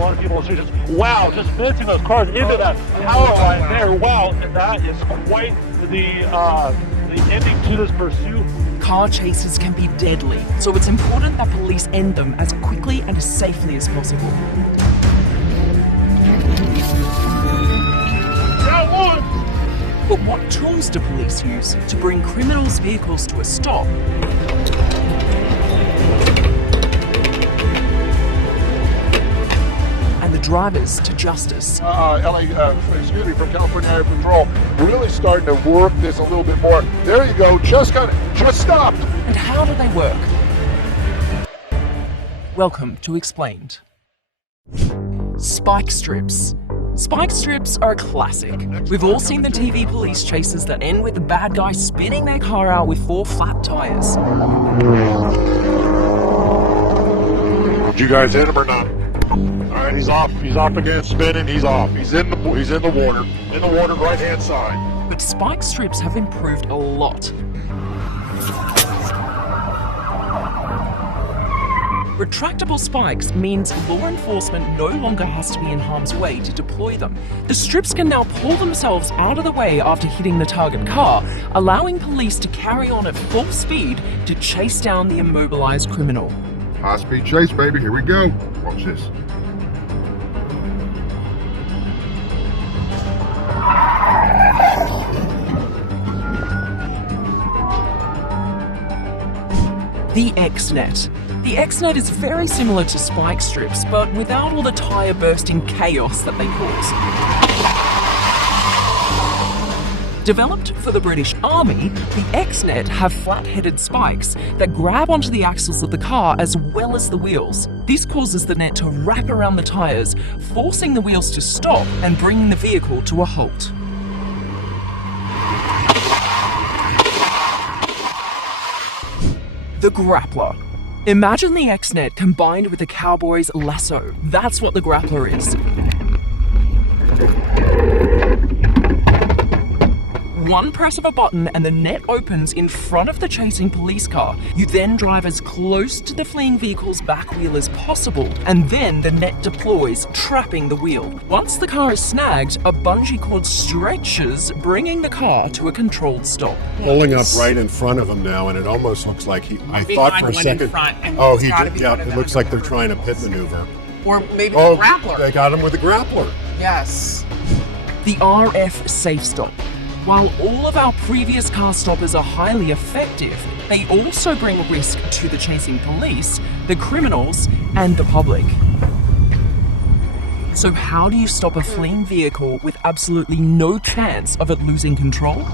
lot of people will say just, wow, just missing those cars into that power line there. Wow, and that is quite the ending to this pursuit. Car chases can be deadly, so it's important that police end them as quickly and as safely as possible. But what tools do police use to bring criminals' vehicles to a stop? And the drivers to justice. From California Air Patrol, really starting to work this a little bit more. There you go, just stopped. And how do they work? Welcome to Explained. Spike strips. Spike strips are a classic. We've all seen the TV police chases that end with the bad guy spinning their car out with 4 flat tires. Did you guys hit him or not? All right, he's off. He's off again, spinning. He's off. He's in the water. In the water, right-hand side. But spike strips have improved a lot. Retractable spikes means law enforcement no longer has to be in harm's way to deploy them. The strips can now pull themselves out of the way after hitting the target car, allowing police to carry on at full speed to chase down the immobilized criminal. High-speed chase, baby. Here we go. Watch this. The X-Net. The X-Net is very similar to spike strips, but without all the tire bursting chaos that they cause. Developed for the British Army, the X-Net have flat-headed spikes that grab onto the axles of the car as well as the wheels. This causes the net to wrap around the tires, forcing the wheels to stop and bringing the vehicle to a halt. The Grappler. Imagine the X-Net combined with the cowboy's lasso. That's what the Grappler is. One press of a button and the net opens in front of the chasing police car. You then drive as close to the fleeing vehicle's back wheel as possible, and then the net deploys, trapping the wheel. Once the car is snagged, a bungee cord stretches, bringing the car to a controlled stop. Pulling up right in front of him now, and it almost looks like I thought for a second. Oh, he did. Yeah, it looks like they're trying a pit maneuver. Or maybe the grappler. They got him with the grappler. Yes. The RF Safe Stop. While all of our previous car stoppers are highly effective, they also bring risk to the chasing police, the criminals, and the public. So how do you stop a fleeing vehicle with absolutely no chance of it losing control?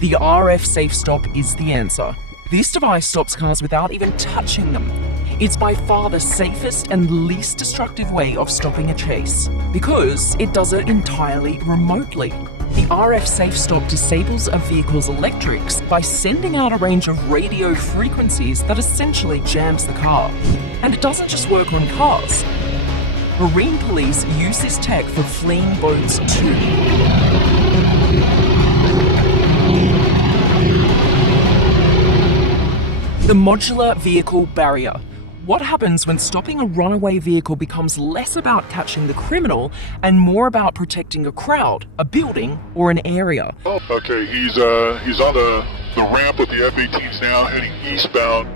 The RF Safe Stop is the answer. This device stops cars without even touching them. It's by far the safest and least destructive way of stopping a chase, because it does it entirely remotely. The RF Safe Stop disables a vehicle's electrics by sending out a range of radio frequencies that essentially jams the car. And it doesn't just work on cars. Marine police use this tech for fleeing boats too. The modular vehicle barrier. What happens when stopping a runaway vehicle becomes less about catching the criminal and more about protecting a crowd, a building, or an area? Oh, okay, he's on the ramp with the F-18s now, heading eastbound.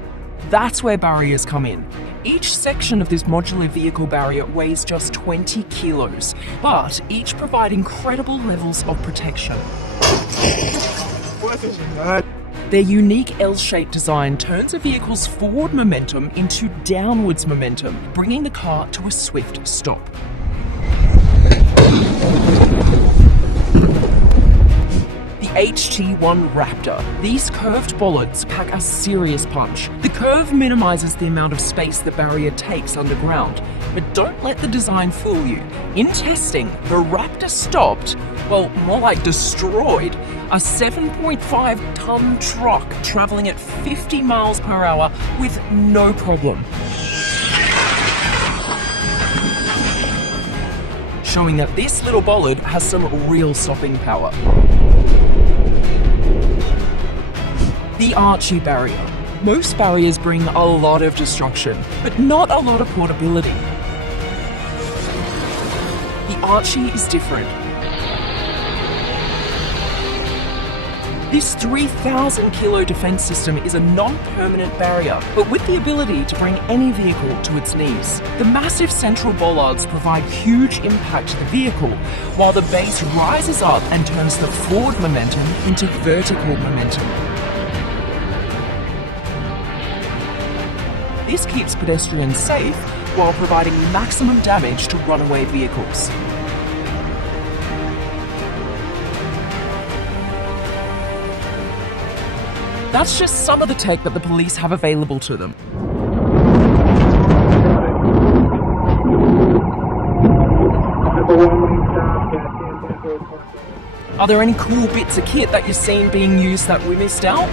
That's where barriers come in. Each section of this modular vehicle barrier weighs just 20 kilos, but each provide incredible levels of protection. What is that? Their unique L-shaped design turns a vehicle's forward momentum into downwards momentum, bringing the car to a swift stop. The HT1 Raptor. These curved bollards pack a serious punch. The curve minimizes the amount of space the barrier takes underground, but don't let the design fool you. In testing, the Raptor stopped, well, more like destroyed, a 7.5-ton truck traveling at 50 miles per hour with no problem. Showing that this little bollard has some real stopping power. The Archie barrier. Most barriers bring a lot of destruction, but not a lot of portability. The Archie is different. This 3,000 kilo defense system is a non-permanent barrier, but with the ability to bring any vehicle to its knees. The massive central bollards provide huge impact to the vehicle, while the base rises up and turns the forward momentum into vertical momentum. This keeps pedestrians safe while providing maximum damage to runaway vehicles. That's just some of the tech that the police have available to them. Are there any cool bits of kit that you've seen being used that we missed out?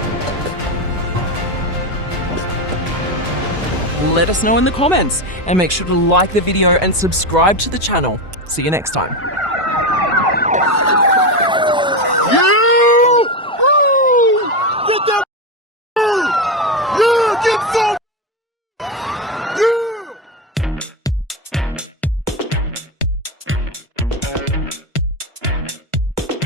Let us know in the comments, and make sure to like the video and subscribe to the channel. See you next time. Yeah!